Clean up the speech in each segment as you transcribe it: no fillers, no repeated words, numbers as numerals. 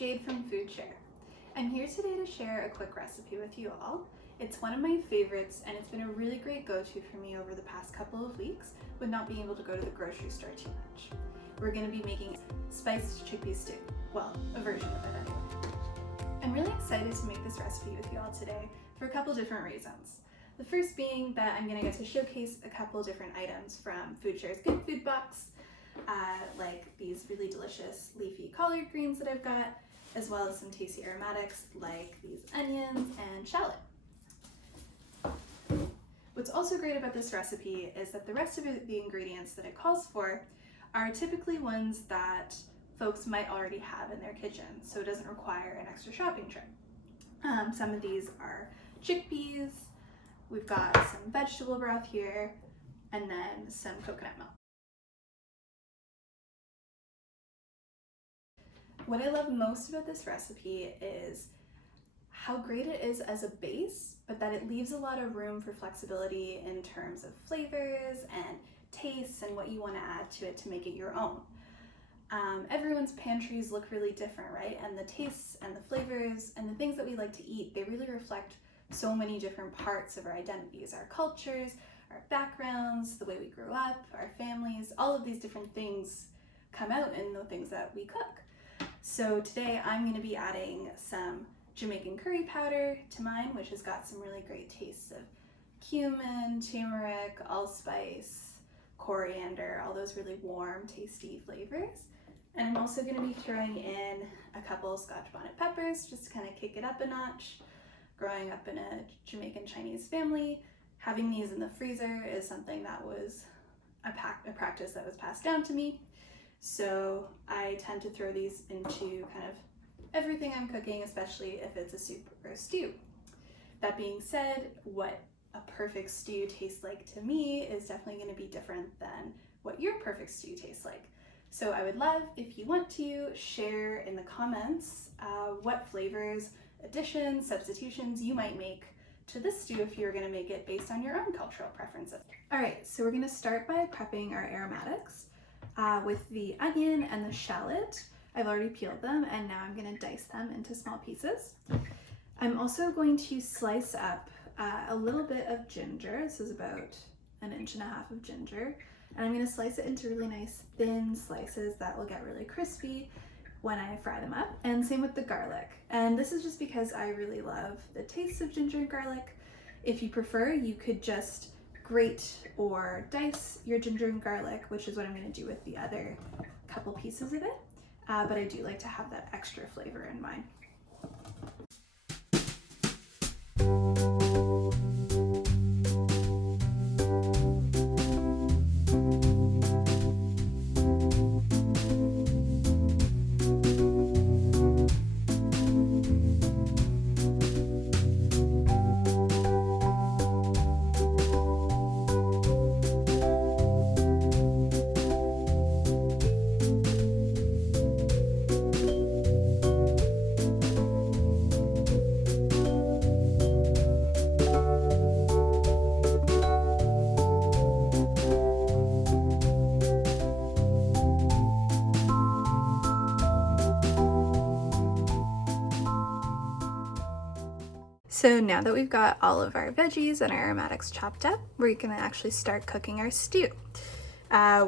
Jade from FoodShare. I'm here today to share a quick recipe with you all. It's one of my favorites and it's been a really great go-to for me over the past couple of weeks with not being able to go to the grocery store too much. We're going to be making spiced chickpea stew. Well, a version of it anyway. I'm really excited to make this recipe with you all today for a couple different reasons. The first being that I'm going to get to showcase a couple different items from FoodShare's Good Food Box, like these really delicious leafy collard greens that I've got, as well as some tasty aromatics like these onions and shallot. What's also great about this recipe is that the rest of the ingredients that it calls for are typically ones that folks might already have in their kitchen, so it doesn't require an extra shopping trip. Some of these are chickpeas, we've got some vegetable broth here, and then some coconut milk. What I love most about this recipe is how great it is as a base, but that it leaves a lot of room for flexibility in terms of flavors and tastes and what you want to add to it to make it your own. Everyone's pantries look really different, right? And the tastes and the flavors and the things that we like to eat, they really reflect so many different parts of our identities, our cultures, our backgrounds, the way we grew up, our families, all of these different things come out in the things that we cook. So today I'm going to be adding some Jamaican curry powder to mine, which has got some really great tastes of cumin, turmeric, allspice, coriander, all those really warm, tasty flavors. And I'm also going to be throwing in a couple Scotch bonnet peppers just to kind of kick it up a notch. Growing up in a Jamaican Chinese family, having these in the freezer is something that was a practice that was passed down to me. So I tend to throw these into kind of everything I'm cooking, especially if it's a soup or a stew. That being said, what a perfect stew tastes like to me is definitely going to be different than what your perfect stew tastes like. So I would love if you want to share in the comments what flavors, additions, substitutions you might make to this stew if you're going to make it based on your own cultural preferences. Alright, so we're going to start by prepping our aromatics with the onion and the shallot. I've already peeled them and now I'm going to dice them into small pieces. I'm also going to slice up a little bit of ginger. This is about 1.5 inches of ginger. And I'm going to slice it into really nice thin slices that will get really crispy when I fry them up. And same with the garlic. And this is just because I really love the taste of ginger and garlic. If you prefer, you could just grate or dice your ginger and garlic, which is what I'm going to do with the other couple pieces of it. But I do like to have that extra flavor in mine. So now that we've got all of our veggies and our aromatics chopped up, we're gonna actually start cooking our stew.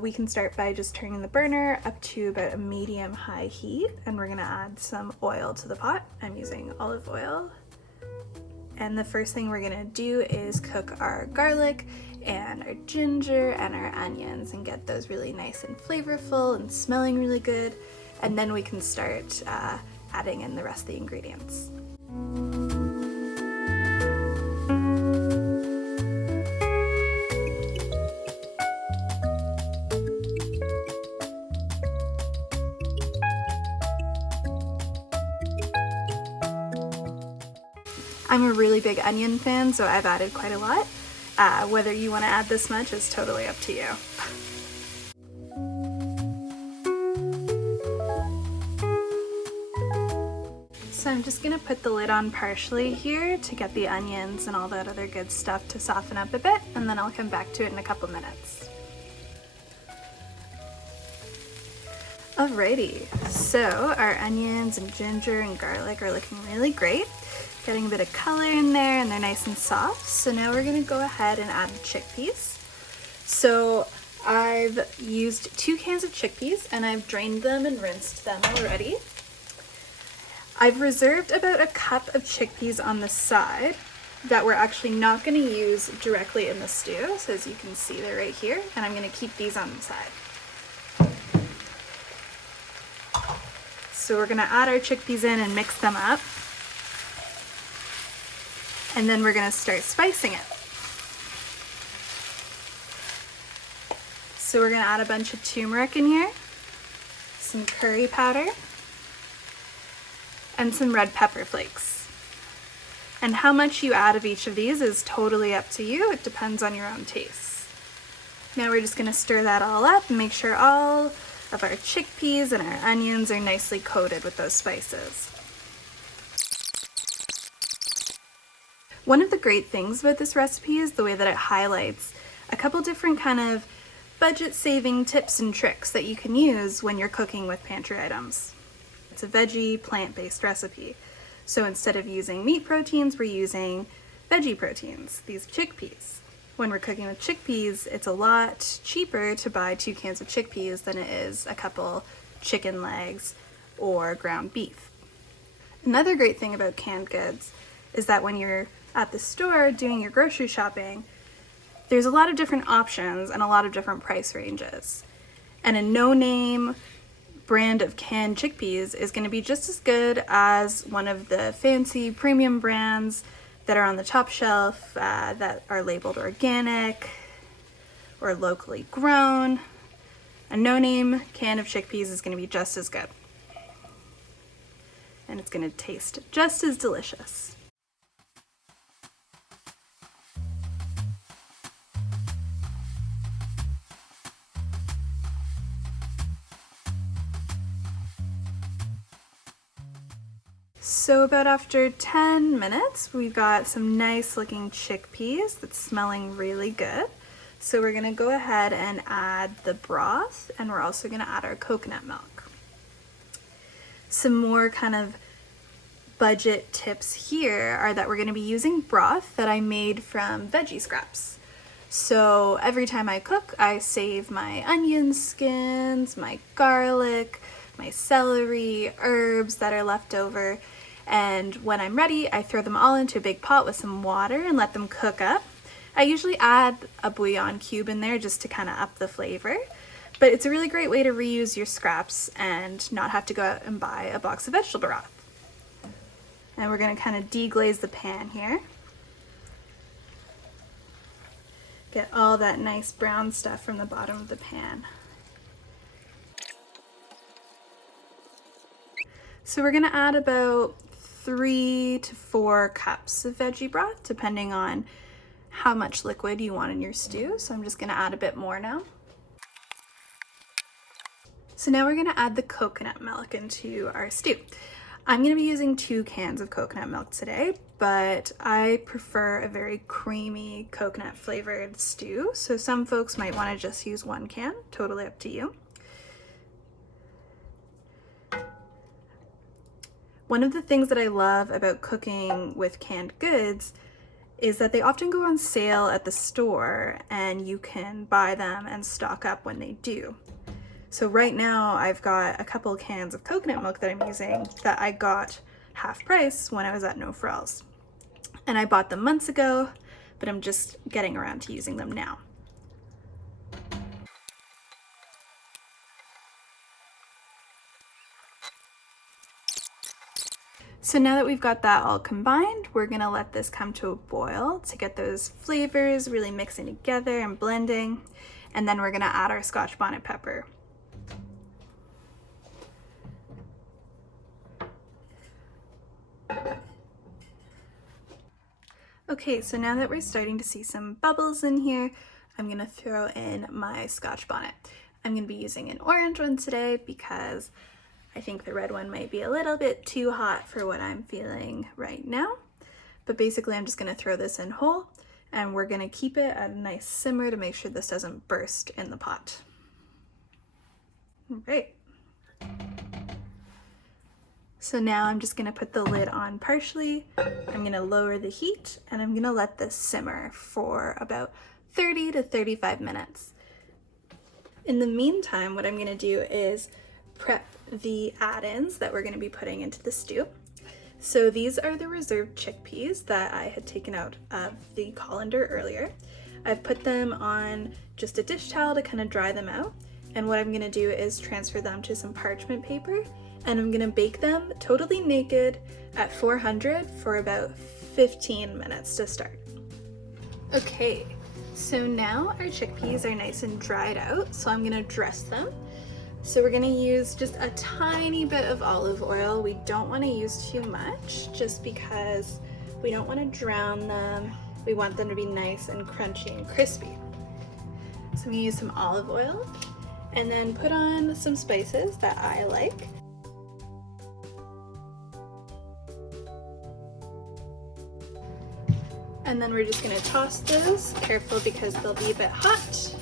We can start by just turning the burner up to about a medium-high heat, and we're gonna add some oil to the pot. I'm using olive oil. And the first thing we're gonna do is cook our garlic and our ginger and our onions and get those really nice and flavorful and smelling really good. And then we can start adding in the rest of the ingredients. I'm a really big onion fan, so I've added quite a lot. Whether you want to add this much is totally up to you. So I'm just going to put the lid on partially here to get the onions and all that other good stuff to soften up a bit, and then I'll come back to it in a couple minutes. Alrighty, so our onions and ginger and garlic are looking really great. Getting a bit of color in there and they're nice and soft. So now we're gonna go ahead and add the chickpeas. So I've used 2 cans of chickpeas and I've drained them and rinsed them already. I've reserved about a cup of chickpeas on the side that we're actually not gonna use directly in the stew. So as you can see, they're right here, and I'm gonna keep these on the side. So we're gonna add our chickpeas in and mix them up. And then we're gonna start spicing it. So we're gonna add a bunch of turmeric in here, some curry powder, and some red pepper flakes. And how much you add of each of these is totally up to you. It depends on your own taste. Now we're just gonna stir that all up and make sure all of our chickpeas and our onions are nicely coated with those spices. One of the great things about this recipe is the way that it highlights a couple different kind of budget-saving tips and tricks that you can use when you're cooking with pantry items. It's a veggie, plant-based recipe. So instead of using meat proteins, we're using veggie proteins, these chickpeas. When we're cooking with chickpeas, it's a lot cheaper to buy 2 cans of chickpeas than it is a couple chicken legs or ground beef. Another great thing about canned goods is that when you're at the store doing your grocery shopping, there's a lot of different options and a lot of different price ranges. And a no-name brand of canned chickpeas is going to be just as good as one of the fancy premium brands that are on the top shelf that are labeled organic or locally grown. A no-name can of chickpeas is going to be just as good. And it's going to taste just as delicious. So about after 10 minutes, we've got some nice looking chickpeas that's smelling really good. So we're gonna go ahead and add the broth, and we're also gonna add our coconut milk. Some more kind of budget tips here are that we're gonna be using broth that I made from veggie scraps. So every time I cook, I save my onion skins, my garlic, my celery, herbs that are left over, and when I'm ready, I throw them all into a big pot with some water and let them cook up. I usually add a bouillon cube in there just to kind of up the flavor, but it's a really great way to reuse your scraps and not have to go out and buy a box of vegetable broth. And we're going to kind of deglaze the pan here. Get all that nice brown stuff from the bottom of the pan. So we're gonna add about 3 to 4 cups of veggie broth, depending on how much liquid you want in your stew. So I'm just gonna add a bit more now. So now we're gonna add the coconut milk into our stew. I'm gonna be using 2 cans of coconut milk today, but I prefer a very creamy coconut flavored stew. So some folks might wanna just use 1 can, totally up to you. One of the things that I love about cooking with canned goods is that they often go on sale at the store and you can buy them and stock up when they do. So right now I've got a couple cans of coconut milk that I'm using that I got half price when I was at No Frills. And I bought them months ago, but I'm just getting around to using them now. So now that we've got that all combined, we're gonna let this come to a boil to get those flavors really mixing together and blending. And then we're gonna add our Scotch bonnet pepper. Okay, so now that we're starting to see some bubbles in here, I'm gonna throw in my Scotch bonnet. I'm gonna be using an orange one today because I think the red one might be a little bit too hot for what I'm feeling right now. But basically I'm just gonna throw this in whole and we're gonna keep it at a nice simmer to make sure this doesn't burst in the pot. All right. So now I'm just gonna put the lid on partially. I'm gonna lower the heat and I'm gonna let this simmer for about 30 to 35 minutes. In the meantime, what I'm gonna do is prep the add-ins that we're gonna be putting into the stew. So these are the reserved chickpeas that I had taken out of the colander earlier. I've put them on just a dish towel to kind of dry them out. And what I'm gonna do is transfer them to some parchment paper, and I'm gonna bake them totally naked at 400 for about 15 minutes to start. Okay, so now our chickpeas are nice and dried out, so I'm gonna dress them. So we're gonna use just a tiny bit of olive oil. We don't wanna use too much, just because we don't wanna drown them. We want them to be nice and crunchy and crispy. So I'm gonna use some olive oil and then put on some spices that I like. And then we're just gonna toss those, careful because they'll be a bit hot.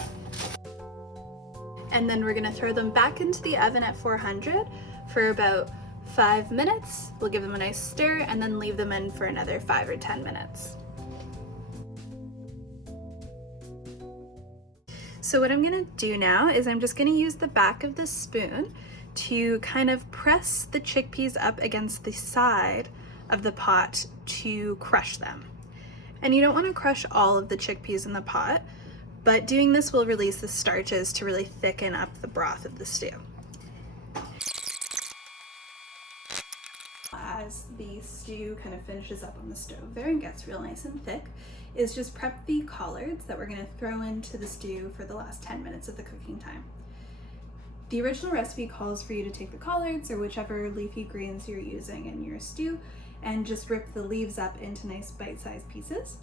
And then we're gonna throw them back into the oven at 400 for about 5 minutes. We'll give them a nice stir and then leave them in for another 5 or 10 minutes. So what I'm gonna do now is I'm just gonna use the back of the spoon to kind of press the chickpeas up against the side of the pot to crush them. And you don't wanna crush all of the chickpeas in the pot, but doing this will release the starches to really thicken up the broth of the stew. As the stew kind of finishes up on the stove there and gets real nice and thick, is just prep the collards that we're gonna throw into the stew for the last 10 minutes of the cooking time. The original recipe calls for you to take the collards or whichever leafy greens you're using in your stew and just rip the leaves up into nice bite-sized pieces.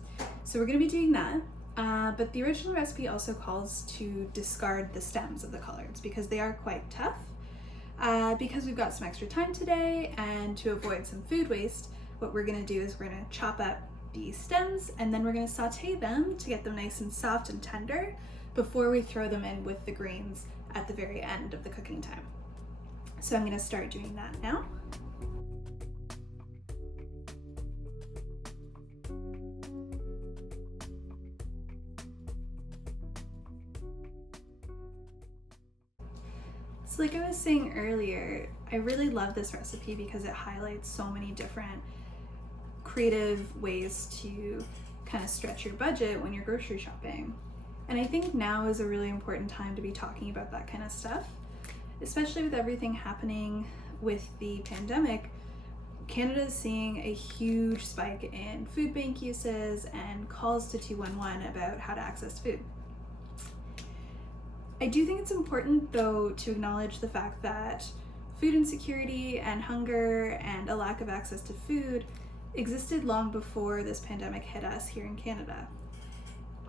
So we're gonna be doing that. But the original recipe also calls to discard the stems of the collards because they are quite tough. Because we've got some extra time today and to avoid some food waste, what we're gonna do is we're gonna chop up the stems and then we're gonna saute them to get them nice and soft and tender before we throw them in with the greens at the very end of the cooking time. So I'm gonna start doing that now. So like I was saying earlier, I really love this recipe because it highlights so many different creative ways to kind of stretch your budget when you're grocery shopping. And I think now is a really important time to be talking about that kind of stuff, especially with everything happening with the pandemic. Canada is seeing a huge spike in food bank uses and calls to 211 about how to access food. I do think it's important though to acknowledge the fact that food insecurity and hunger and a lack of access to food existed long before this pandemic hit us here in Canada.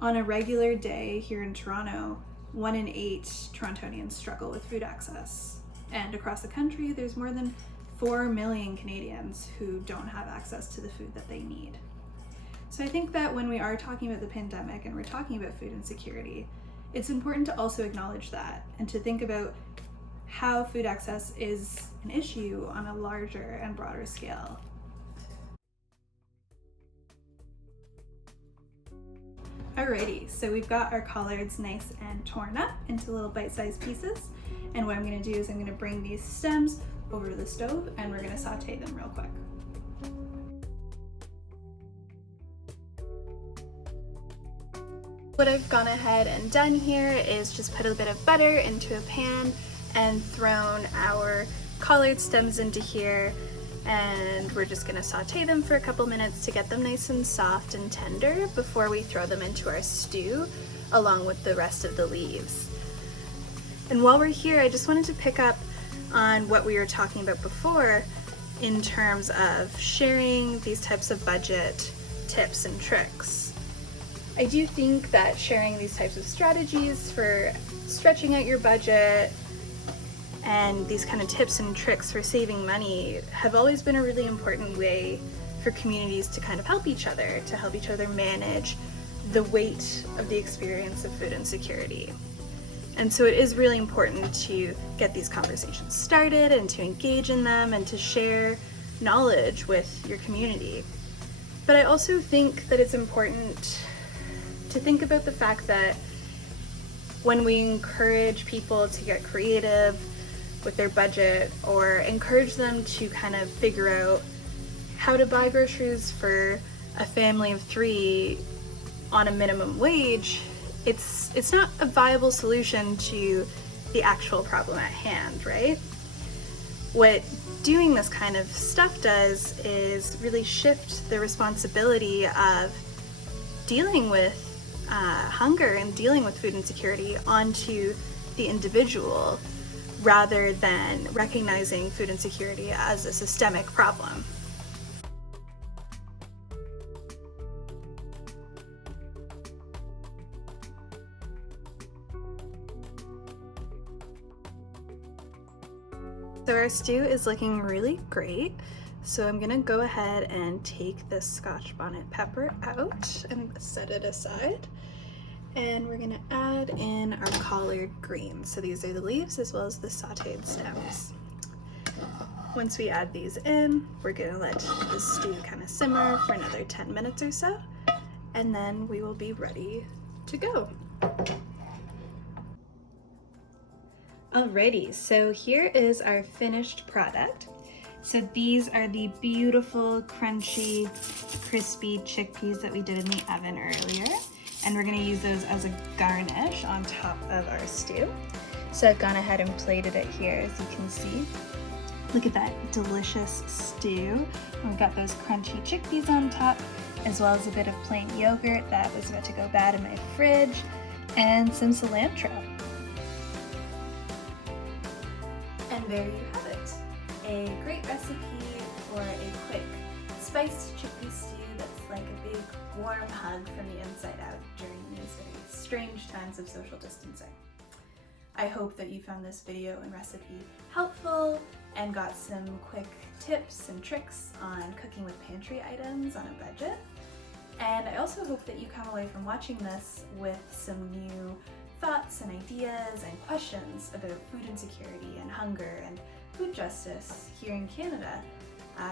On a regular day here in Toronto, 1 in 8 Torontonians struggle with food access. And across the country, there's more than 4 million Canadians who don't have access to the food that they need. So I think that when we are talking about the pandemic and we're talking about food insecurity, it's important to also acknowledge that and to think about how food access is an issue on a larger and broader scale. Alrighty, so we've got our collards nice and torn up into little bite-sized pieces. And what I'm gonna do is I'm gonna bring these stems over to the stove and we're gonna saute them real quick. What I've gone ahead and done here is just put a bit of butter into a pan and thrown our collard stems into here, and we're just gonna saute them for a couple minutes to get them nice and soft and tender before we throw them into our stew along with the rest of the leaves. And while we're here, I just wanted to pick up on what we were talking about before in terms of sharing these types of budget tips and tricks. I do think that sharing these types of strategies for stretching out your budget and these kind of tips and tricks for saving money have always been a really important way for communities to kind of help each other manage the weight of the experience of food insecurity. And so it is really important to get these conversations started and to engage in them and to share knowledge with your community. But I also think that it's important to think about the fact that when we encourage people to get creative with their budget or encourage them to kind of figure out how to buy groceries for a family of 3 on a minimum wage, it's not a viable solution to the actual problem at hand, right? What doing this kind of stuff does is really shift the responsibility of dealing with hunger and dealing with food insecurity onto the individual rather than recognizing food insecurity as a systemic problem. So our stew is looking really great. So I'm gonna go ahead and take this Scotch bonnet pepper out and set it aside. And we're gonna add in our collard greens. So these are the leaves as well as the sauteed stems. Once we add these in, we're gonna let the stew kind of simmer for another 10 minutes or so, and then we will be ready to go. Alrighty, so here is our finished product. So these are the beautiful, crunchy, crispy chickpeas that we did in the oven earlier. And we're gonna use those as a garnish on top of our stew. So I've gone ahead and plated it here, as you can see. Look at that delicious stew. And we've got those crunchy chickpeas on top, as well as a bit of plain yogurt that was about to go bad in my fridge, and some cilantro. And there you have it. A great recipe for a quick spiced chickpea stew that's like a big warm hug from the inside out during these very strange times of social distancing. I hope that you found this video and recipe helpful and got some quick tips and tricks on cooking with pantry items on a budget. And I also hope that you come away from watching this with some new thoughts and ideas and questions about food insecurity and hunger and food justice here in Canada,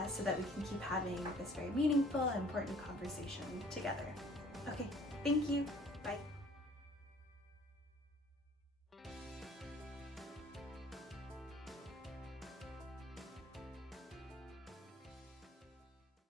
so that we can keep having this very meaningful and important conversation together. Okay, thank you. Bye.